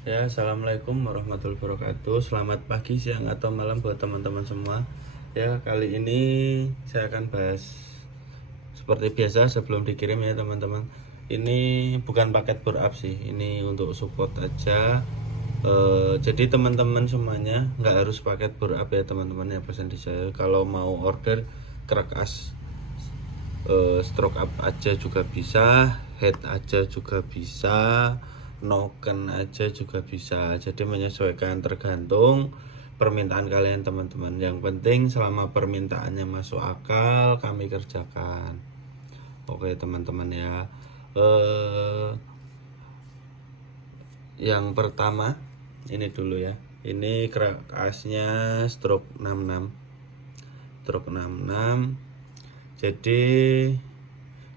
Ya, assalamualaikum warahmatullahi wabarakatuh. Selamat pagi, siang, atau malam buat teman-teman semua. Ya, kali ini saya akan bahas seperti biasa sebelum dikirim ya teman-teman. Ini bukan paket backup sih, ini untuk support aja. Jadi teman-teman semuanya nggak harus paket backup ya teman-teman ya, pesan di saya. Kalau mau order crack as stroke up aja juga bisa, head aja juga bisa, noken aja juga bisa. Jadi menyesuaikan tergantung permintaan kalian teman-teman. Yang penting selama permintaannya masuk akal kami kerjakan. Oke teman-teman ya. Yang pertama ini dulu ya. Ini crack asnya stroke 66. Stroke 66. Jadi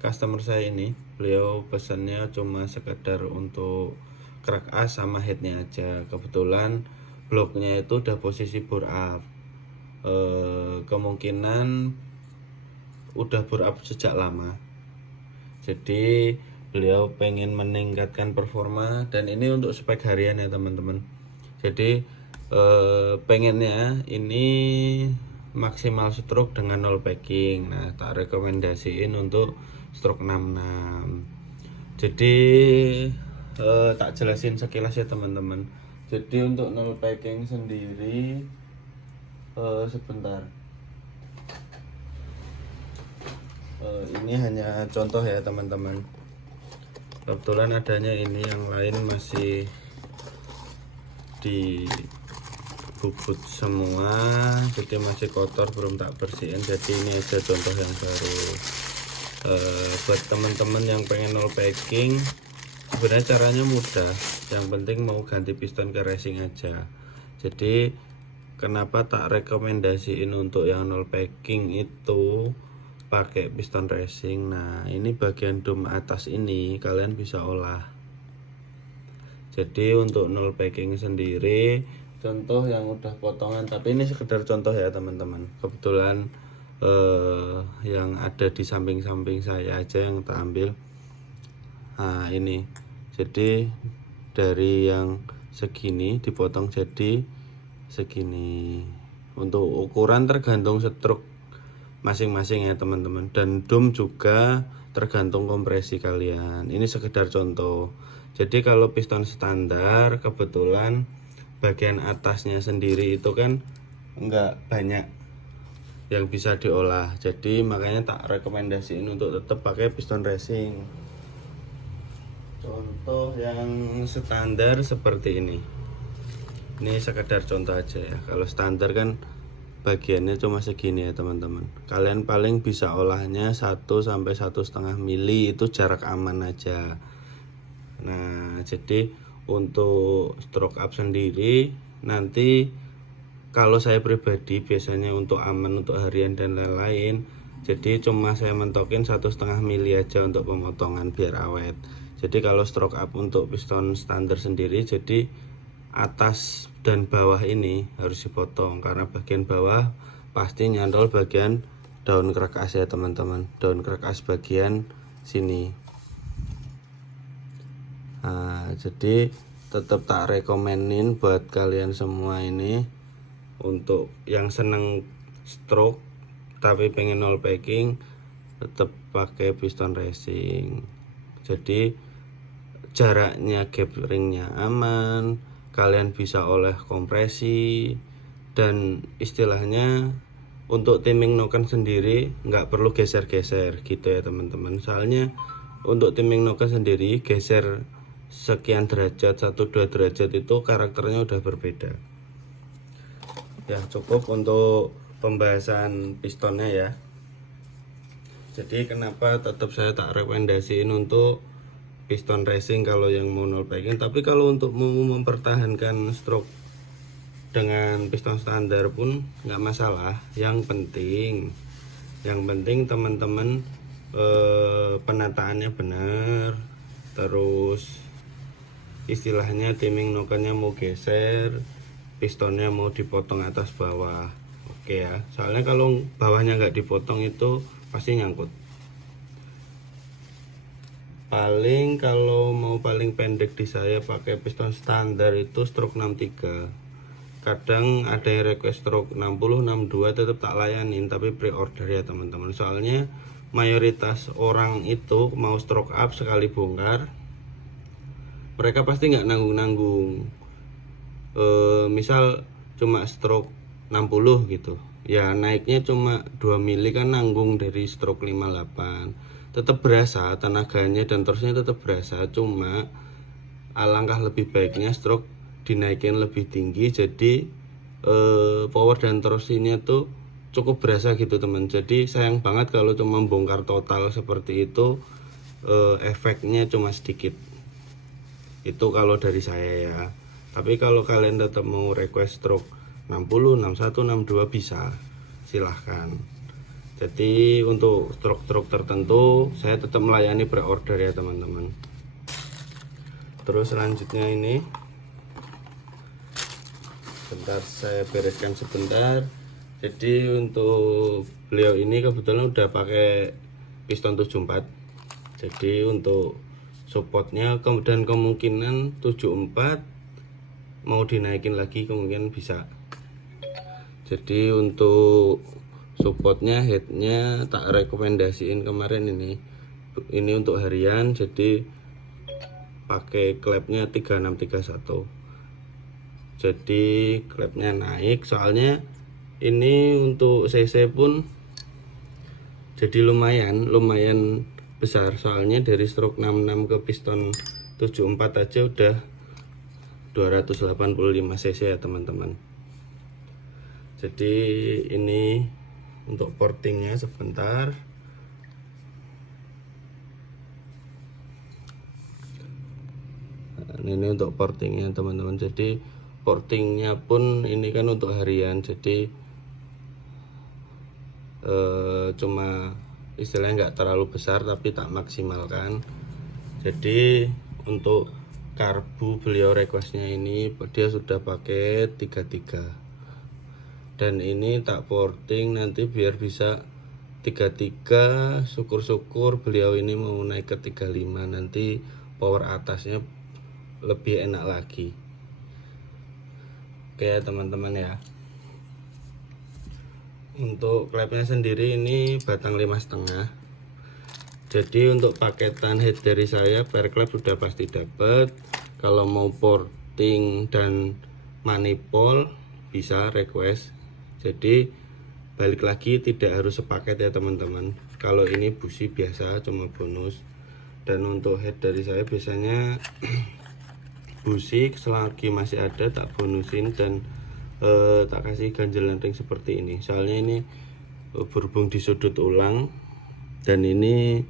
customer saya ini, beliau pesannya cuma sekedar untuk crack as sama headnya aja. Kebetulan bloknya itu udah posisi bore up. Kemungkinan udah bore up sejak lama. Jadi beliau pengen meningkatkan performa, dan ini untuk spek harian ya teman-teman. Jadi pengennya ini maksimal stroke dengan 0 packing. Nah, tak rekomendasiin untuk stroke 66. Jadi tak jelasin sekilas ya teman-teman. Jadi untuk 0 packing sendiri sebentar. Ini hanya contoh ya teman-teman. Kebetulan adanya ini, yang lain masih di bubut semua, jadi masih kotor, belum tak bersihin. Jadi ini aja contoh yang baru. Buat teman-teman yang pengen 0 packing, sebenarnya caranya mudah, yang penting mau ganti piston ke racing aja. Jadi kenapa tak rekomendasiin untuk yang 0 packing itu pakai piston racing. Nah, ini bagian dom atas ini kalian bisa olah. Jadi untuk 0 packing sendiri, contoh yang udah potongan, tapi ini sekedar contoh ya teman-teman. Kebetulan yang ada di samping-samping saya aja yang tak ambil. Nah ini, jadi dari yang segini dipotong jadi segini. Untuk ukuran tergantung stroke masing-masing ya teman-teman, dan dom juga tergantung kompresi kalian. Ini sekedar contoh. Jadi kalau piston standar, kebetulan bagian atasnya sendiri itu kan enggak banyak yang bisa diolah, jadi makanya tak rekomendasiin untuk tetap pakai piston racing. Contoh yang standar seperti ini sekedar contoh aja ya. Kalau standar kan bagiannya cuma segini ya teman-teman. Kalian paling bisa olahnya 1 sampai 1,5 mili, itu jarak aman aja. Nah, jadi untuk stroke up sendiri nanti, kalau saya pribadi biasanya untuk aman, untuk harian dan lain-lain, jadi cuma saya mentokin 1,5 mili aja untuk pemotongan biar awet. Jadi kalau stroke up untuk piston standar sendiri, jadi atas dan bawah ini harus dipotong, karena bagian bawah pasti nyantol bagian daun crack as ya teman-teman, daun crack as bagian sini. Nah, jadi tetap tak rekomenin buat kalian semua ini, untuk yang seneng stroke tapi pengen 0 packing, tetap pakai piston racing. Jadi jaraknya, gap ringnya aman, kalian bisa oleh kompresi, dan istilahnya untuk timing noken sendiri nggak perlu geser-geser gitu ya teman-teman. Soalnya untuk timing noken sendiri geser sekian derajat, 1-2 derajat, itu karakternya udah berbeda. Ya, cukup untuk pembahasan pistonnya ya. Jadi kenapa tetap saya tak rekomendasiin untuk piston racing kalau yang mau 0 packing. Tapi kalau untuk mau mempertahankan stroke dengan piston standar pun nggak masalah. Yang penting teman-teman penataannya benar, terus istilahnya timing nokennya mau geser, pistonnya mau dipotong atas bawah. Oke ya, soalnya kalau bawahnya nggak dipotong itu pasti nyangkut. Paling kalau mau paling pendek di saya pakai piston standar itu stroke 63. Kadang ada yang request stroke 60, 62 tetap tak layanin, tapi pre-order ya teman-teman. Soalnya mayoritas orang itu mau stroke up sekali bongkar, mereka pasti nggak nanggung-nanggung. Misal cuma stroke 60 gitu, ya naiknya cuma 2 mili kan nanggung dari stroke 58. Tetap berasa tenaganya dan torsinya tetap berasa, cuma alangkah lebih baiknya stroke dinaikin lebih tinggi, jadi power dan torsinya tuh cukup berasa gitu teman. Jadi sayang banget kalau cuma bongkar total seperti itu, efeknya cuma sedikit. Itu kalau dari saya ya. Tapi kalau kalian tetap mau request stroke 60, 61, 62 bisa, silahkan. Jadi untuk stroke-stroke tertentu saya tetap melayani pre-order ya teman-teman. Terus selanjutnya ini, bentar saya bereskan sebentar. Jadi untuk beliau ini kebetulan udah pakai piston 74. Jadi untuk supportnya dan kemungkinan 74 mau dinaikin lagi kemungkinan bisa. Jadi untuk supportnya, headnya tak rekomendasiin kemarin ini untuk harian, jadi pakai klepnya 3631. Jadi klepnya naik, soalnya ini untuk cc pun jadi lumayan besar, soalnya dari stroke 66 ke piston 74 aja udah 285 cc ya teman-teman. Jadi ini untuk portingnya sebentar. Nah, ini untuk portingnya teman-teman. Jadi portingnya pun ini kan untuk harian, jadi cuma istilahnya nggak terlalu besar tapi tak maksimalkan. Jadi untuk karbu beliau requestnya ini dia sudah pakai 33, dan ini tak porting nanti biar bisa 33. Syukur-syukur beliau ini mau naik ke 35, nanti power atasnya lebih enak lagi. Oke ya teman-teman ya. Untuk klepnya sendiri ini batang 5,5. Jadi untuk paketan head dari saya per klep sudah pasti dapat. Kalau mau porting dan manifold bisa request. Jadi balik lagi tidak harus sepaket ya teman-teman. Kalau ini busi biasa cuma bonus. Dan untuk head dari saya biasanya busi selagi masih ada tak bonusin dan tak kasih ganjelan ring seperti ini. Soalnya ini berhubung di sudut ulang, dan ini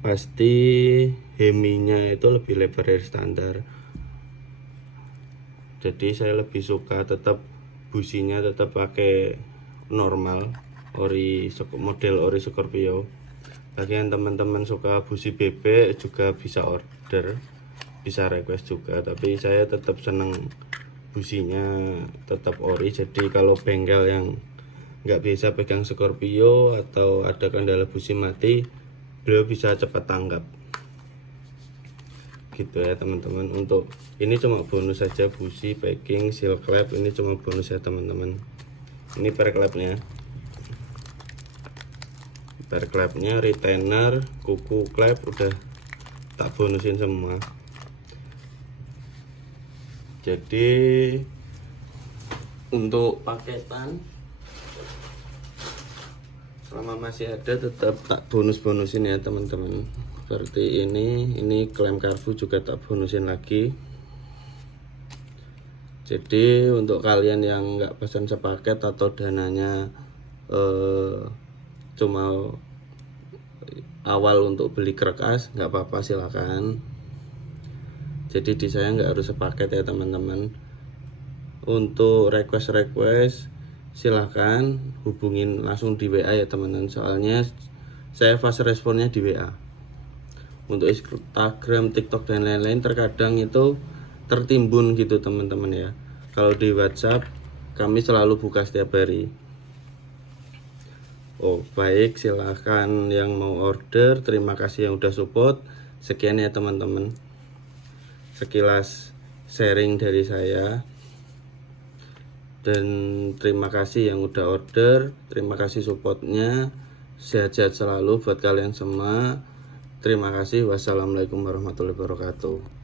pasti heminya itu lebih lebar dari standar. Jadi saya lebih suka tetap businya tetap pakai normal model ori Scorpio. Bagi yang teman-teman suka busi bebek juga bisa order, bisa request juga, tapi saya tetap seneng businya tetap ori. Jadi kalau bengkel yang nggak bisa pegang Scorpio atau ada kendala busi mati, beliau bisa cepat tanggap gitu ya teman-teman. Untuk ini cuma bonus saja, busi, packing, seal klep ini cuma bonus ya teman-teman. Ini per klepnya, retainer, kuku klep udah tak bonusin semua. Jadi untuk paketan selama masih ada tetap tak bonus-bonusin ya teman-teman. Seperti ini klem karbu juga tak bonusin lagi. Jadi untuk kalian yang nggak pesan sepaket atau dananya cuma awal untuk beli kerkas, nggak apa-apa silakan. Jadi di saya nggak harus sepaket ya teman-teman. Untuk request silahkan hubungin langsung di WA ya teman-teman, soalnya saya fast responnya di WA. Untuk Instagram, TikTok dan lain-lain terkadang itu tertimbun gitu teman-teman ya. Kalau di WhatsApp kami selalu buka setiap hari. Oh baik, silahkan yang mau order. Terima kasih yang udah support. Sekian ya teman-teman, sekilas sharing dari saya. Dan terima kasih yang udah order, terima kasih supportnya. Sehat-sehat selalu buat kalian semua. Terima kasih. Wassalamualaikum warahmatullahi wabarakatuh.